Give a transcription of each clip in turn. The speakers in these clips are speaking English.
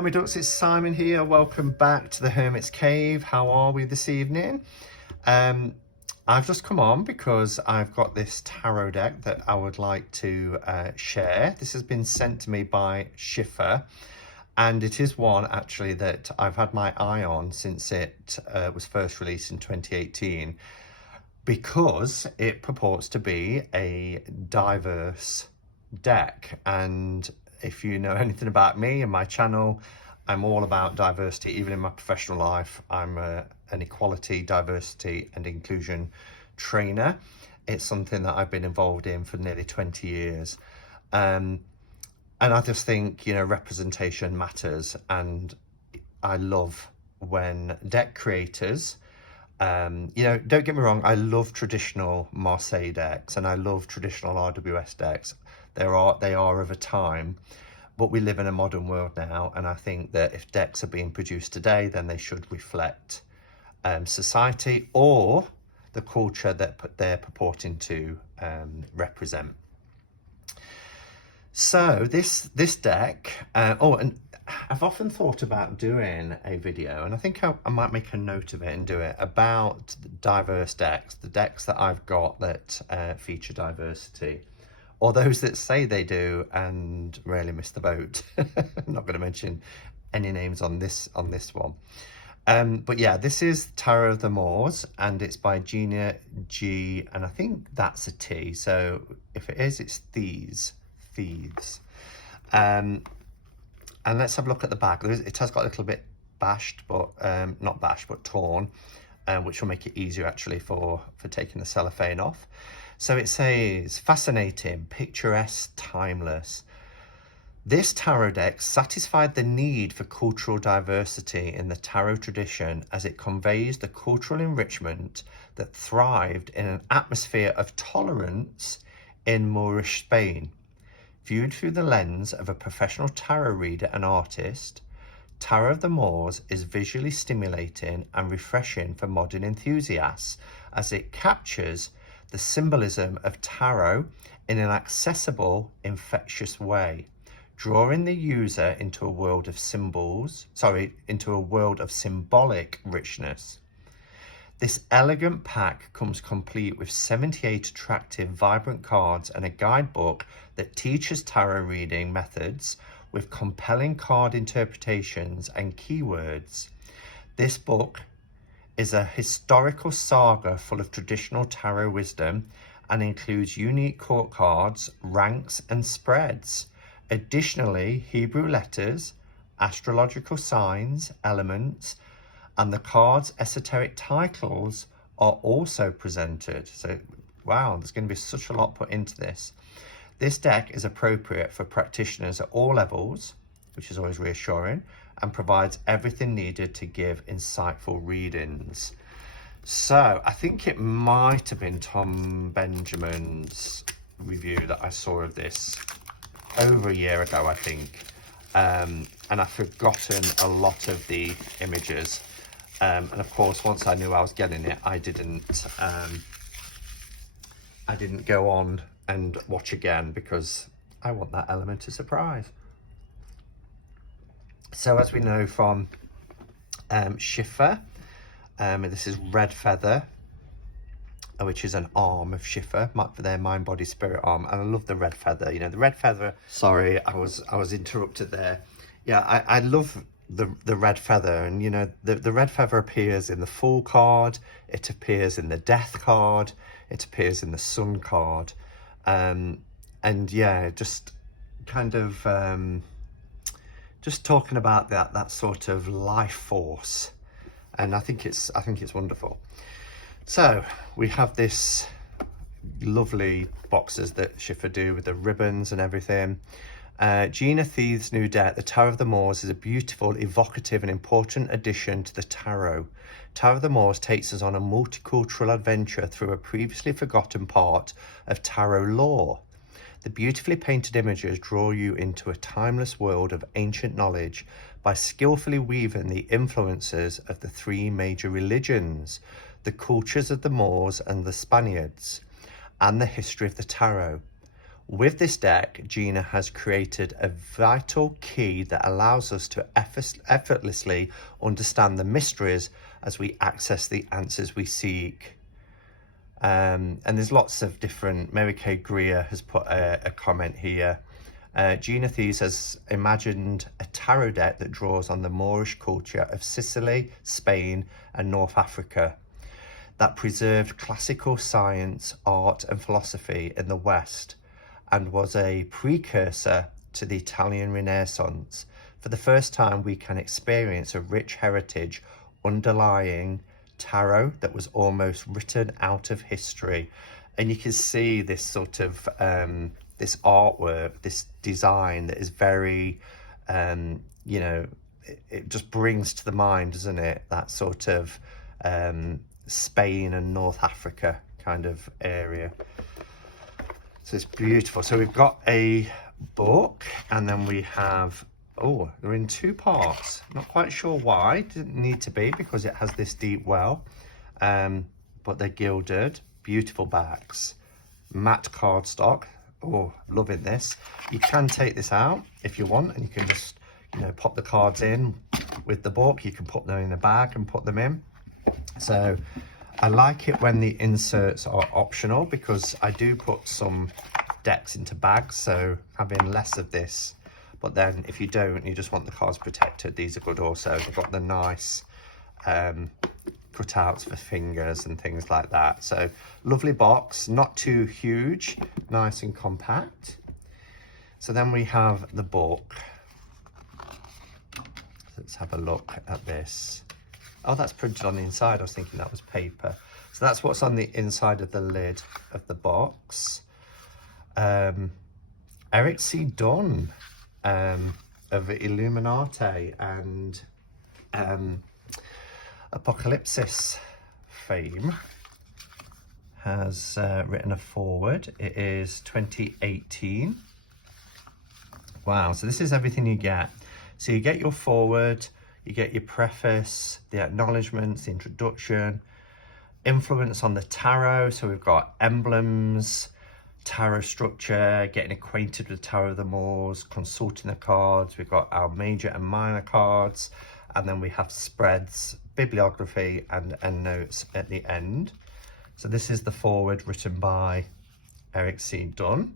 Hello my ducks, it's Simon here. Welcome back to the Hermit's Cave. How are we this evening? I've just come on because I've got this tarot deck that I would like to share. This has been sent to me by Schiffer, and it is one actually that I've had my eye on since it was first released in 2018, because it purports to be a diverse deck. And if you know anything about me and my channel, I'm all about diversity. Even in my professional life, I'm an equality, diversity and inclusion trainer. It's something that I've been involved in for nearly 20 years. And I just think, you know, representation matters. And I love when deck creators, you know, don't get me wrong, I love traditional Marseille decks and I love traditional RWS decks. They are of a time, but we live in a modern world now, and I think that if decks are being produced today, then they should reflect society or the culture that they're purporting to represent. So this deck, and I've often thought about doing a video, and I think I might make a note of it and do it, about diverse decks, the decks that I've got that feature diversity, or those that say they do and rarely miss the boat. I'm not going to mention any names on this one. But yeah, this is Tarot of the Moors, and it's by Gina G, and I think that's a T. So if it is, it's Thieves. And let's have a look at the back. It has got a little bit bashed, but not bashed, but torn, which will make it easier actually for taking the cellophane off. So it says, fascinating, picturesque, timeless. This tarot deck satisfied the need for cultural diversity in the tarot tradition, as it conveys the cultural enrichment that thrived in an atmosphere of tolerance in Moorish Spain. Viewed through the lens of a professional tarot reader and artist, Tarot of the Moors is visually stimulating and refreshing for modern enthusiasts, as it captures the symbolism of tarot in an accessible, infectious way, drawing the user into a world of symbolic richness. This elegant pack comes complete with 78 attractive, vibrant cards and a guidebook that teaches tarot reading methods with compelling card interpretations and keywords. This book is a historical saga full of traditional tarot wisdom and includes unique court cards, ranks and spreads. Additionally, Hebrew letters, astrological signs, elements, and the cards' esoteric titles are also presented. So, wow, there's going to be such a lot put into this. This deck is appropriate for practitioners at all levels, which is always reassuring, and provides everything needed to give insightful readings. So I think it might have been Tom Benjamin's review that I saw of this over a year ago, I think, and I've forgotten a lot of the images, and of course once I knew I was getting it, I didn't go on and watch again, because I want that element of surprise. So as we know from Schiffer, this is Red Feather, which is an arm of Schiffer, for their mind, body, spirit arm. And I love the red feather. You know, the red feather. Sorry, I was interrupted there. Yeah, I love the red feather, and you know, the red feather appears in the Fool card. It appears in the Death card. It appears in the Sun card. And yeah, just kind of just talking about that sort of life force, and I think it's wonderful. So we have this lovely boxes that Schiffer do with the ribbons and everything. Gina Thieves' new deck, the Tarot of the Moors, is a beautiful, evocative and important addition to the tarot. Tarot of the Moors takes us on a multicultural adventure through a previously forgotten part of tarot lore. The beautifully painted images draw you into a timeless world of ancient knowledge by skillfully weaving the influences of the three major religions, the cultures of the Moors and the Spaniards, and the history of the tarot. With this deck, Gina has created a vital key that allows us to effortlessly understand the mysteries as we access the answers we seek. And there's lots of different, Mary Kay Greer has put a comment here. Gina Thies has imagined a tarot deck that draws on the Moorish culture of Sicily, Spain and North Africa that preserved classical science, art and philosophy in the West, and was a precursor to the Italian Renaissance. For the first time, we can experience a rich heritage underlying tarot that was almost written out of history. And you can see this sort of, this artwork, this design that is very, you know, it just brings to the mind, doesn't it? That sort of Spain and North Africa kind of area. So it's beautiful. So we've got a book, and then we have, oh, they're in two parts. Not quite sure why. Didn't need to be, because it has this deep well, but they're gilded, beautiful backs, matte cardstock. Oh, loving this. You can take this out if you want, and you can just, you know, pop the cards in with the book. You can put them in a bag and put them in. So I like it when the inserts are optional, because I do put some decks into bags, so having less of this. But then if you don't, you just want the cards protected, these are good also. They've got the nice cutouts for fingers and things like that. So lovely box, not too huge, nice and compact. So then we have the book. Let's have a look at this. Oh, that's printed on the inside. I was thinking that was paper. So that's what's on the inside of the lid of the box. Eric C. Dunn of Illuminati and Apocalypsis fame has written a foreword. It is 2018. Wow, so this is everything you get. So you get your foreword, you get your preface, the acknowledgements, the introduction, influence on the tarot. So we've got emblems, tarot structure, getting acquainted with Tarot of the Moors, consulting the cards. We've got our major and minor cards, and then we have spreads, bibliography and endnotes at the end. So this is the foreword written by Eric C. Dunn.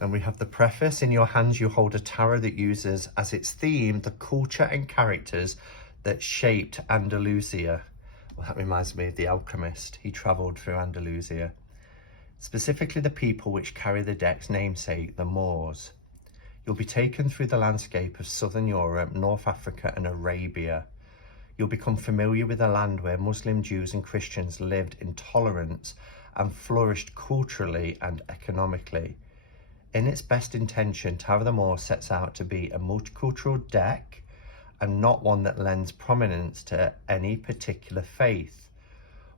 Then we have the preface. In your hands you hold a tarot that uses as its theme the culture and characters that shaped Andalusia. Well, that reminds me of The Alchemist. He travelled through Andalusia. Specifically the people which carry the deck's namesake, the Moors. You'll be taken through the landscape of Southern Europe, North Africa and Arabia. You'll become familiar with a land where Muslim, Jews and Christians lived in tolerance and flourished culturally and economically. In its best intention, Tarot of the Moors sets out to be a multicultural deck and not one that lends prominence to any particular faith.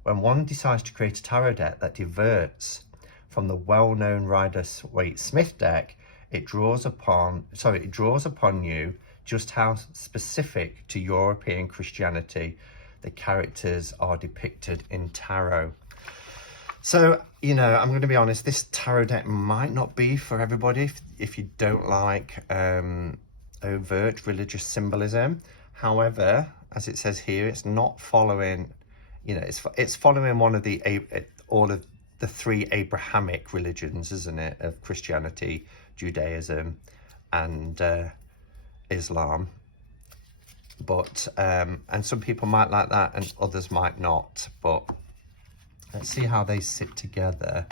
When one decides to create a tarot deck that diverts from the well-known Rider-Waite-Smith deck, it draws upon you just how specific to European Christianity the characters are depicted in tarot. So, you know, I'm going to be honest, this tarot deck might not be for everybody if you don't like overt religious symbolism. However, as it says here, it's not following, you know, it's following one of all of the three Abrahamic religions, isn't it, of Christianity, Judaism and Islam. But and some people might like that and others might not, but let's see how they sit together.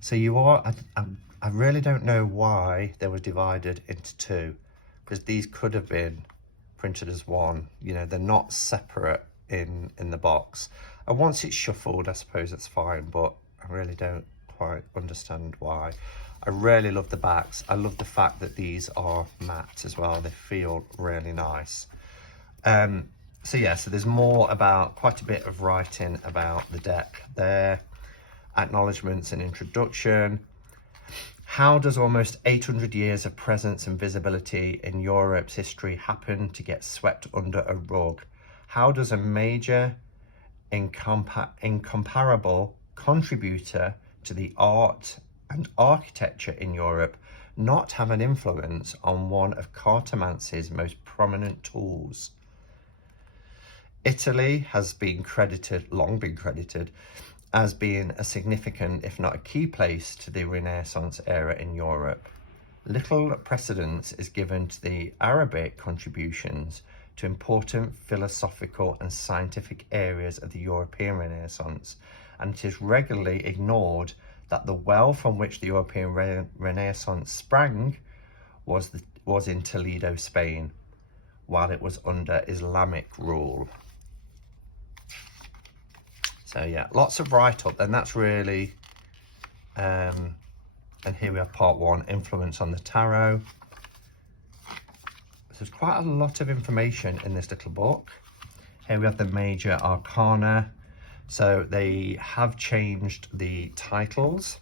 So I really don't know why they were divided into two, because these could have been printed as one. You know, they're not separate in the box. And once it's shuffled, I suppose it's fine, but I really don't quite understand why. I really love the backs. I love the fact that these are matte as well. They feel really nice. So yeah, so there's more about, quite a bit of writing about the deck there. Acknowledgements and introduction. How does almost 800 years of presence and visibility in Europe's history happen to get swept under a rug? How does a major, incomparable contributor to the art and architecture in Europe not have an influence on one of cartomancy's most prominent tools? Italy has long been credited as being a significant, if not a key place to the Renaissance era in Europe. Little precedence is given to the Arabic contributions to important philosophical and scientific areas of the European Renaissance, and it is regularly ignored that the well from which the European Renaissance sprang was in Toledo, Spain, while it was under Islamic rule. So yeah, lots of write-up, and that's really, and here we have part 1, influence on the tarot. So there's quite a lot of information in this little book. Here we have the major arcana. So they have changed the titles,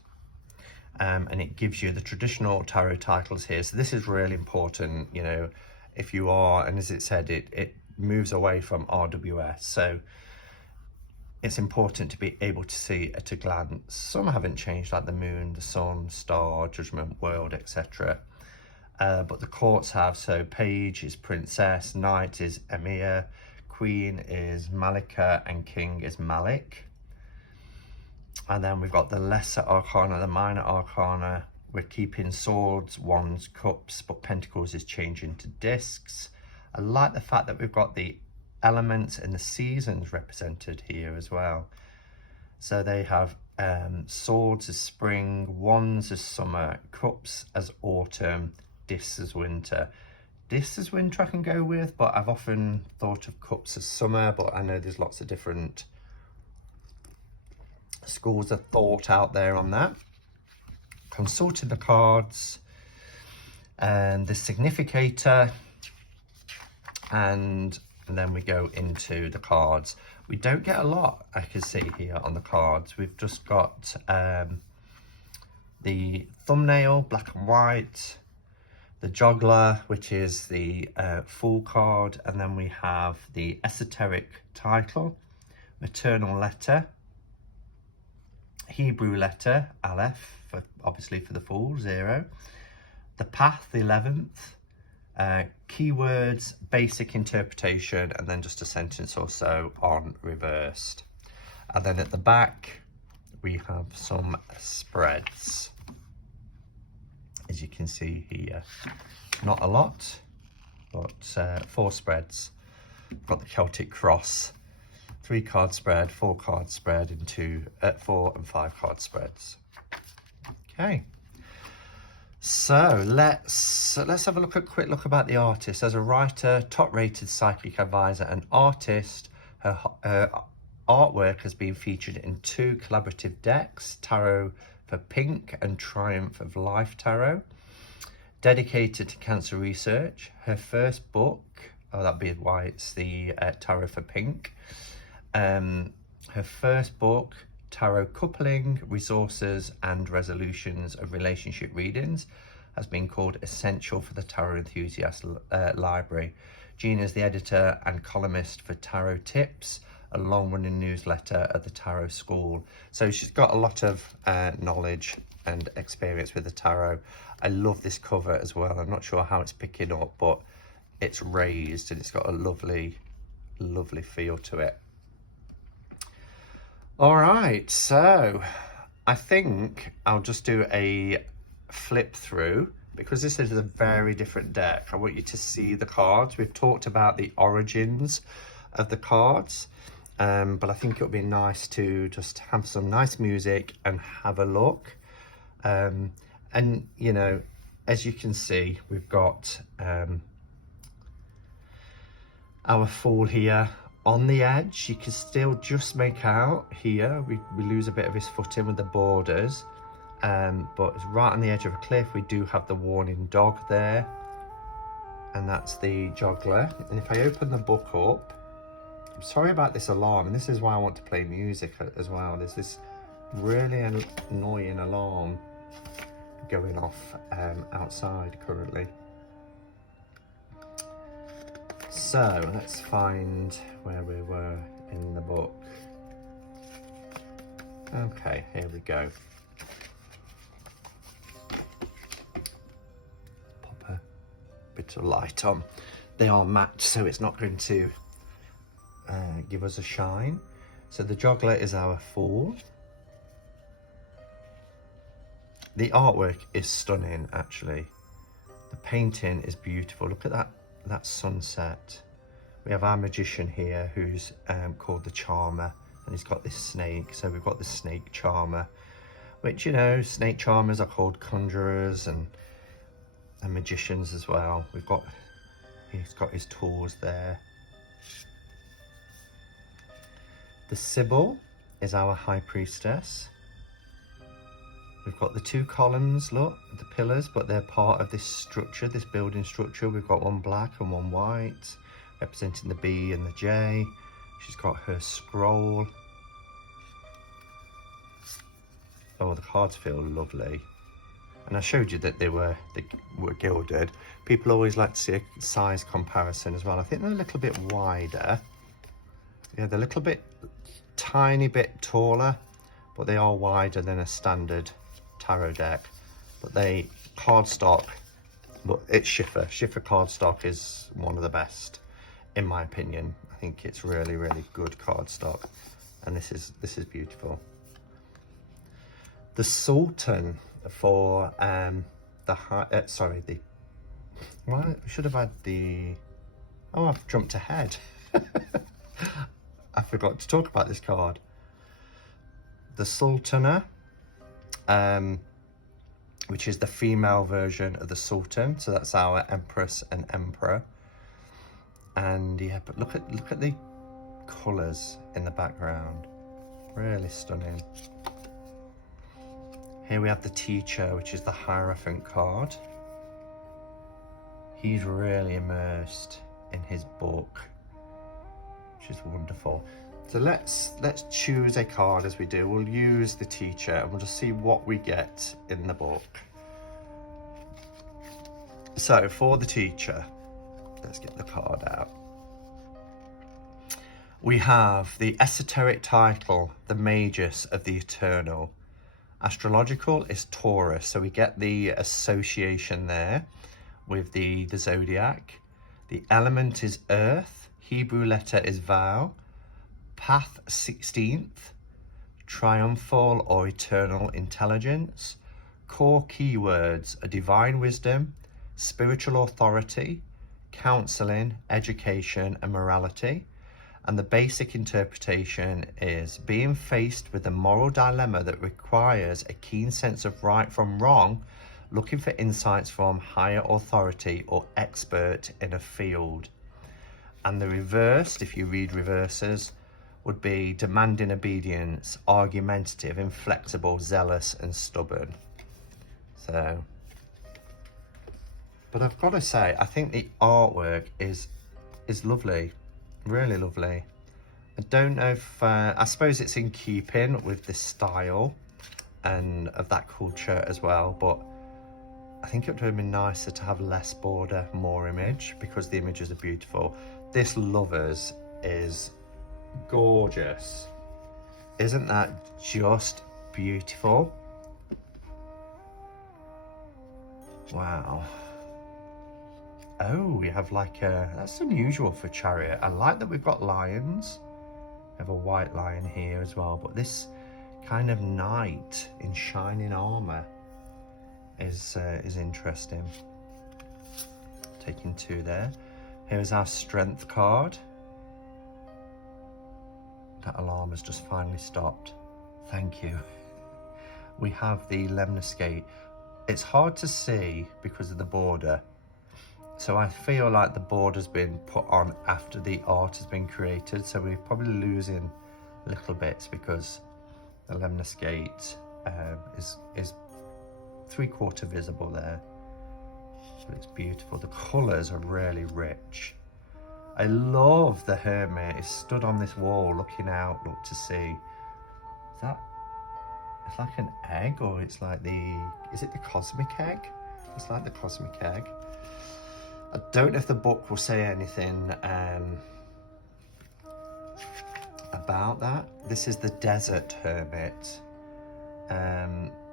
and it gives you the traditional tarot titles here. So this is really important, you know, if you are, and as it said, it moves away from RWS. So it's important to be able to see at a glance. Some haven't changed, like the moon, the sun, star, judgment, world, etc. But the courts have. So page is princess, knight is emir, queen is malika, and king is malik. And then we've got the lesser arcana, the minor arcana. We're keeping swords, wands, cups, but pentacles is changing to discs. I like the fact that we've got the elements and the seasons represented here as well. So they have swords as spring, wands as summer, cups as autumn, discs as winter. Discs as winter I can go with, but I've often thought of cups as summer, but I know there's lots of different schools of thought out there on that. Consulting the cards and the significator, and then we go into the cards. We don't get a lot, I can see here on the cards. We've just got the thumbnail, black and white, the juggler, which is the Fool card, and then we have the esoteric title, maternal letter, Hebrew letter, Aleph, obviously for the Fool, 0, the path, the 11th, keywords, basic interpretation, and then just a sentence or so on reversed. And then at the back we have some spreads, as you can see here. Not a lot, but 4 spreads. Got the Celtic cross, 3 card spread, 4 card spread, and 4 and 5 card spreads. Okay. So let's have a quick look about the artist. As a writer, top-rated psychic advisor, and artist, her artwork has been featured in 2 collaborative decks, Tarot for Pink and Triumph of Life Tarot, dedicated to cancer research. Her first book, that'd be why it's the Tarot for Pink. Her first book, Tarot Coupling, Resources and Resolutions of Relationship Readings, has been called essential for the Tarot Enthusiast Library. Gina is the editor and columnist for Tarot Tips, a long-running newsletter at the Tarot School. So she's got a lot of knowledge and experience with the tarot. I love this cover as well. I'm not sure how it's picking up, but it's raised and it's got a lovely feel to it. All right, so I think I'll just do a flip through, because this is a very different deck. I want you to see the cards. We've talked about the origins of the cards, but I think it'll be nice to just have some nice music and have a look. And you know, as you can see, we've got our Fool here. On the edge, you can still just make out here, we lose a bit of his footing with the borders, but it's right on the edge of a cliff. We do have the warning dog there, and that's the juggler. And if I open the book up, I'm sorry about this alarm, and this is why I want to play music as well. There's this really annoying alarm going off outside currently. So let's find where we were in the book. Okay, here we go. bit of light on. They are matte, so it's not going to give us a shine. So the joggler is our fool. The artwork is stunning, actually. The painting is beautiful. Look at that sunset. We have our magician here who's called the Charmer, and he's got this snake. So we've got the snake charmer, which, you know, snake charmers are called conjurers and magicians as well. He's got his tools there. The Sibyl is our high priestess. We've got the two columns, look, the pillars, but they're part of this structure, this building structure. We've got one black and one white, representing the B and the J. She's got her scroll. Oh, the cards feel lovely. And I showed you that they were gilded. People always like to see a size comparison as well. I think they're a little bit wider. Yeah, they're a little bit, tiny bit taller, but they are wider than a standard tarot deck. But cardstock, but it's Schiffer. Schiffer cardstock is one of the best, in my opinion. I think it's really, really good cardstock. And this is beautiful. The Sultan for well, I should have had the, oh, I've jumped ahead. I forgot to talk about this card. The Sultana, which is the female version of the Sultan. So that's our Empress and Emperor. And yeah, but look at the colours in the background. Really stunning. Here we have the Teacher, which is the Hierophant card. He's really immersed in his book, which is wonderful. So let's choose a card as we do. We'll use the Teacher and we'll just see what we get in the book. So for the Teacher, let's get the card out. We have the esoteric title, the Magus of the Eternal. Astrological is Taurus, so we get the association there with the zodiac. The element is Earth. Hebrew letter is Vow. Path 16th. Triumphal or eternal intelligence. Core keywords are divine wisdom, spiritual authority, counseling, education, and morality. And the basic interpretation is being faced with a moral dilemma that requires a keen sense of right from wrong, looking for insights from higher authority or expert in a field. And the reversed, if you read reverses, would be demanding obedience, argumentative, inflexible, zealous, and stubborn. So, but I've got to say, I think the artwork is lovely. Really lovely. I don't know if I suppose it's in keeping with the style and of that culture as well, but I think it would have been nicer to have less border, more image, because the images are beautiful. This Lovers is gorgeous. Isn't that just beautiful? Wow. Oh, we have like that's unusual for Chariot. I like that we've got lions. We have a white lion here as well, but this kind of knight in shining armor is interesting. Taking two there. Here's our Strength card. That alarm has just finally stopped. Thank you. We have the Lemniscate. It's hard to see because of the border. So I feel like the border's been put on after the art has been created. So we're probably losing little bits because the Lemniscate is 3/4 visible there. But it's beautiful. The colours are really rich. I love the Hermit. He's stood on this wall looking out, look to see. It's like an egg, or it's like is it the cosmic egg? It's like the cosmic egg. I don't know if the book will say anything about that. This is the Desert Hermit.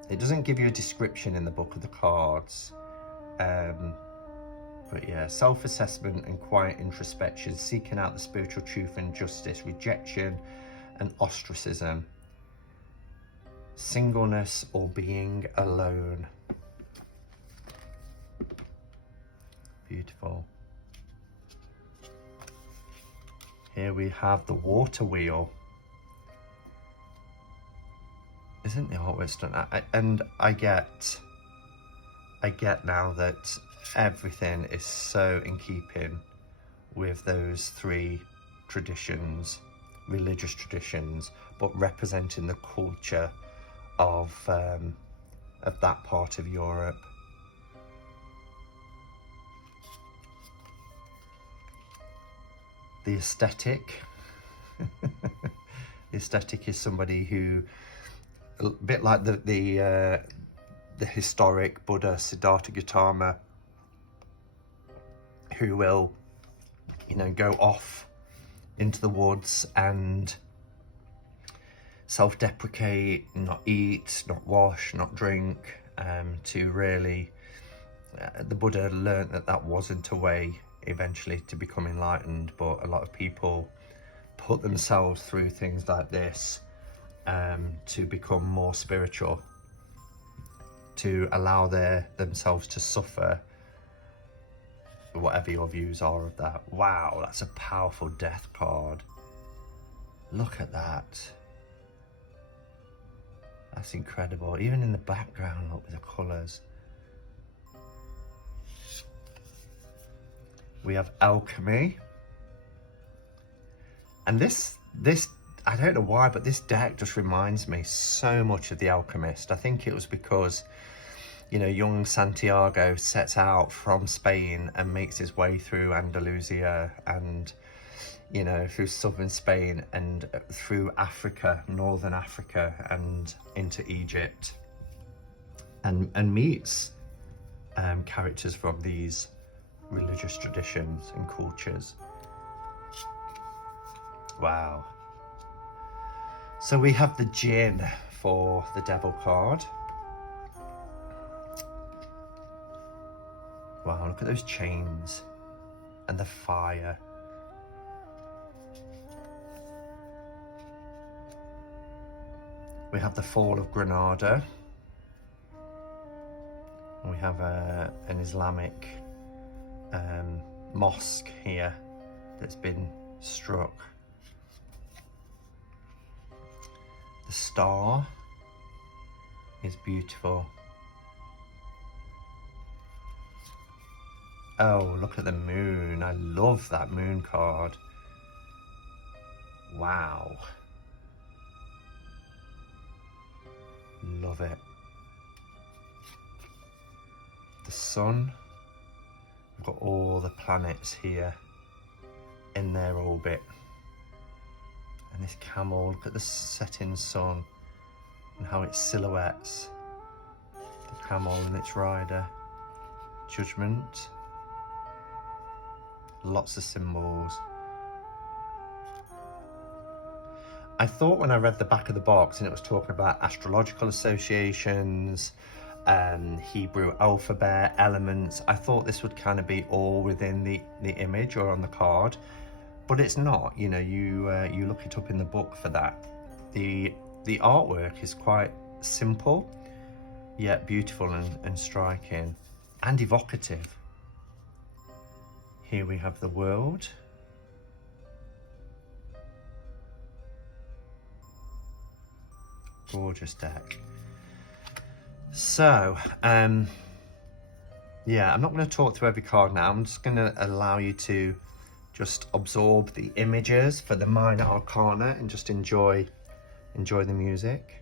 It doesn't give you a description in the book of the cards, but But yeah, self-assessment and quiet introspection, seeking out the spiritual truth and justice, rejection and ostracism, singleness or being alone. Beautiful. Here we have the water wheel. Isn't the artwork done? I get now that everything is so in keeping with those three traditions, religious traditions, but representing the culture of that part of Europe. The aesthetic. The aesthetic is somebody who, a bit like the historic Buddha Siddhartha Gautama, who will, you know, go off into the woods and self-deprecate, not eat, not wash, not drink, to really, the Buddha learned that that wasn't a way eventually to become enlightened, but a lot of people put themselves through things like this to become more spiritual, to allow themselves to suffer, whatever your views are of that. Wow, that's a powerful death card. Look at that. That's incredible. Even in the background, look, with the colours. We have alchemy. And this, I don't know why, but this deck just reminds me so much of The Alchemist. I think it was because, you know, young Santiago sets out from Spain and makes his way through Andalusia and, you know, through southern Spain and through Africa, northern Africa, and into Egypt, and meets characters from these religious traditions and cultures. Wow. So we have the Djinn for the Devil card. Wow, look at those chains and the fire. We have the Fall of Granada. And we have an Islamic mosque here that's been struck. The star is beautiful. Oh, look at the moon. I love that moon card. Wow. Love it. The sun. We've got all the planets here in their orbit. And this camel, look at the setting sun and how it silhouettes the camel and its rider. Judgment. Lots of symbols. I thought when I read the back of the box and it was talking about astrological associations, Hebrew alphabet, elements, I thought this would kind of be all within the image or on the card, but it's not. You know, you look it up in the book for that. The artwork is quite simple, yet beautiful and striking and evocative. Here we have the world. Gorgeous deck. So, yeah, I'm not going to talk through every card now. I'm just going to allow you to just absorb the images for the minor arcana and just enjoy the music.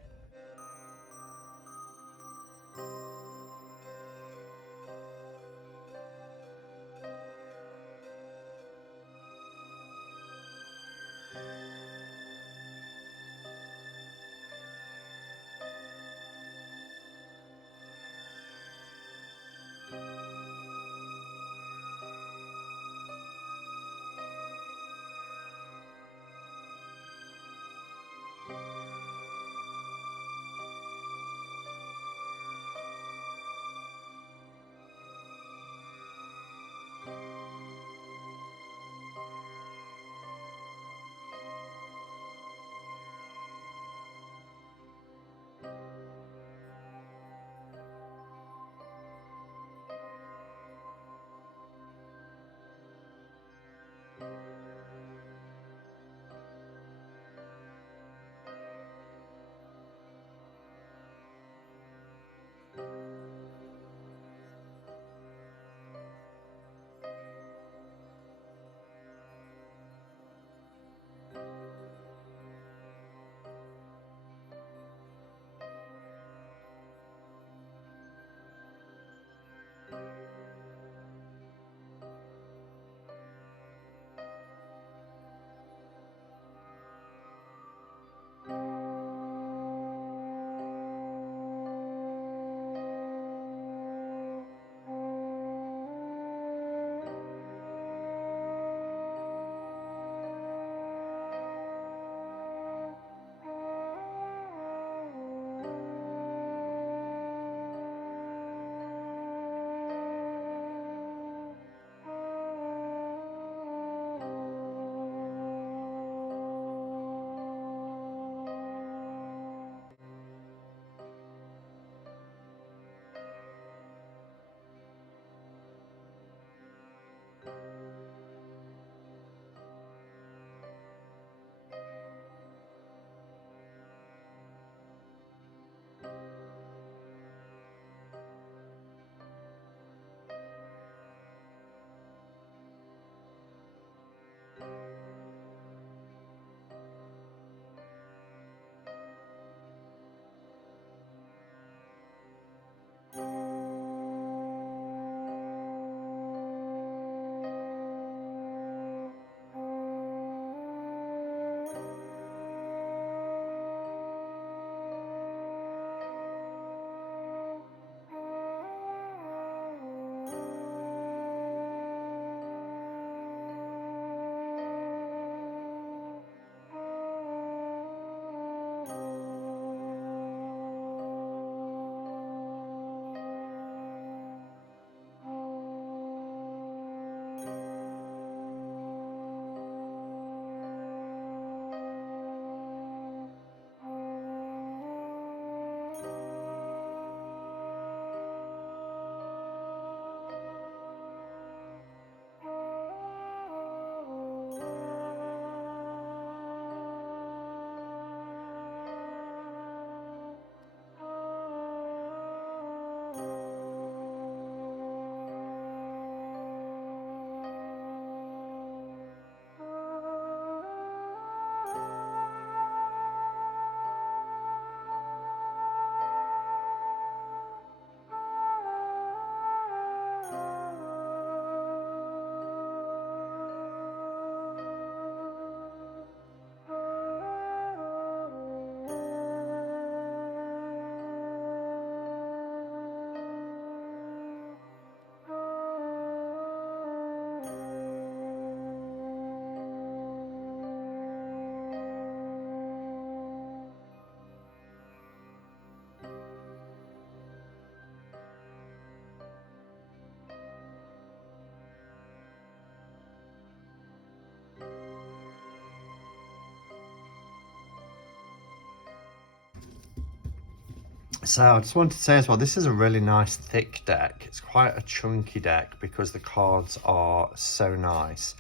So I just wanted to say as well, this is a really nice thick deck. It's quite a chunky deck because the cards are so nice.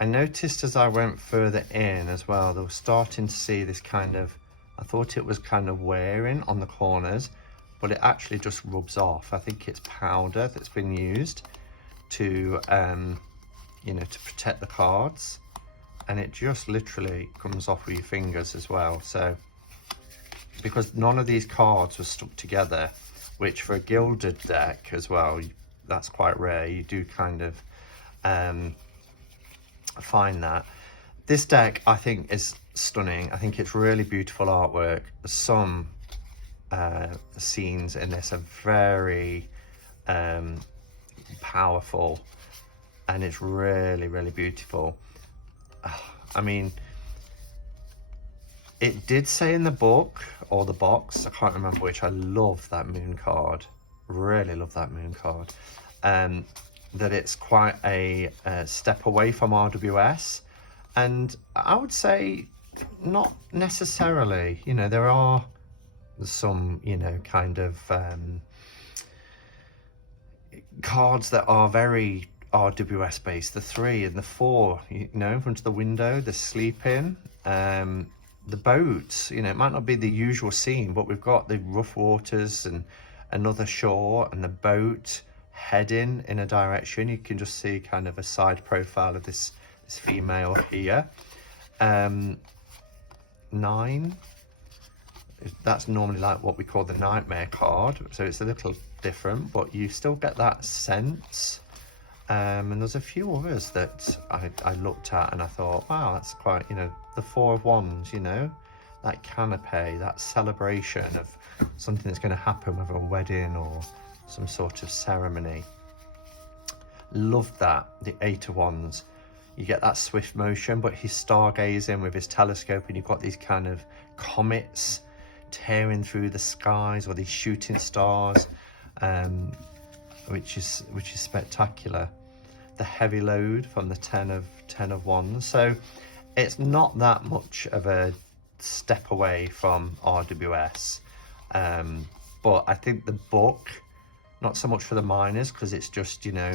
I noticed as I went further in as well, they were starting to see this kind of, I thought it was kind of wearing on the corners, but it actually just rubs off. I think it's powder that's been used to, you know, to protect the cards, and it just literally comes off with your fingers as well. So because none of these cards were stuck together, which for a gilded deck as well, that's quite rare. You do kind of find that. This deck I think is stunning. I think it's really beautiful artwork. Some scenes in this are very powerful, and it's really, really beautiful. I mean, it did say in the book or the box, I can't remember which, I love that moon card, really love that moon card, that it's quite a step away from RWS, and I would say not necessarily. You know, there are some, you know, kind of cards that are very RWS based, the 3 and the 4, you know, in front of the window, the sleeping, the boats, you know, it might not be the usual scene, but we've got the rough waters and another shore and the boat heading in a direction. You can just see kind of a side profile of this female here. 9, that's normally like what we call the nightmare card, so it's a little different, but you still get that sense. And there's a few others that I looked at and I thought, wow, that's quite, you know, the 4 of Wands, you know, that canopy, that celebration of something that's going to happen with a wedding or some sort of ceremony. Love that. The 8 of Wands, you get that swift motion, but he's stargazing with his telescope, and you've got these kind of comets tearing through the skies, or these shooting stars, which is spectacular. The heavy load from the 10 of Wands. So it's not that much of a step away from RWS, but I think the book, not so much for the minors, because it's just, you know,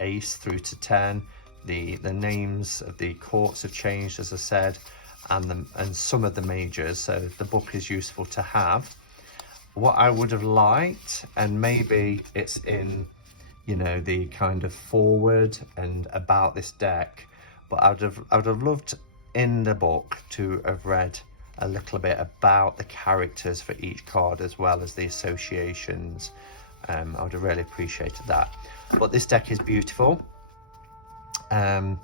ace through to 10. The names of the courts have changed, as I said, and some of the majors, so the book is useful to have. What I would have liked, and maybe it's in, you know, the kind of forward and about this deck, but I would have loved in the book to have read a little bit about the characters for each card, as well as the associations. I would have really appreciated that. But this deck is beautiful, and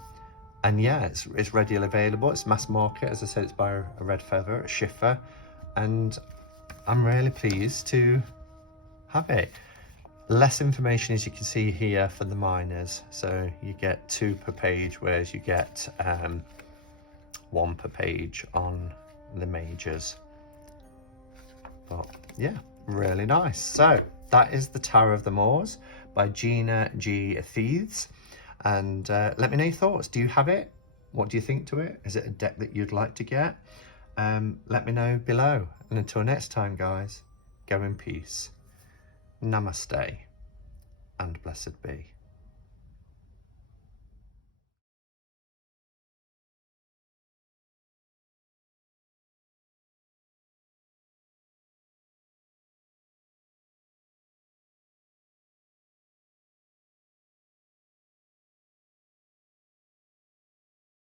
yeah, it's readily available. It's mass market, as I said. It's by a Red Feather, a Schiffer, and I'm really pleased to have it. Less information, as you can see here, for the minors, so you get 2 per page, whereas you get 1 per page on the majors. But yeah, really nice. So that is the Tower of the Moors by Gina G. Thieves, and let me know your thoughts. Do you have it? What do you think to it? Is it a deck that you'd like to get? Let me know below, and until next time, guys, go in peace. Namaste and blessed be.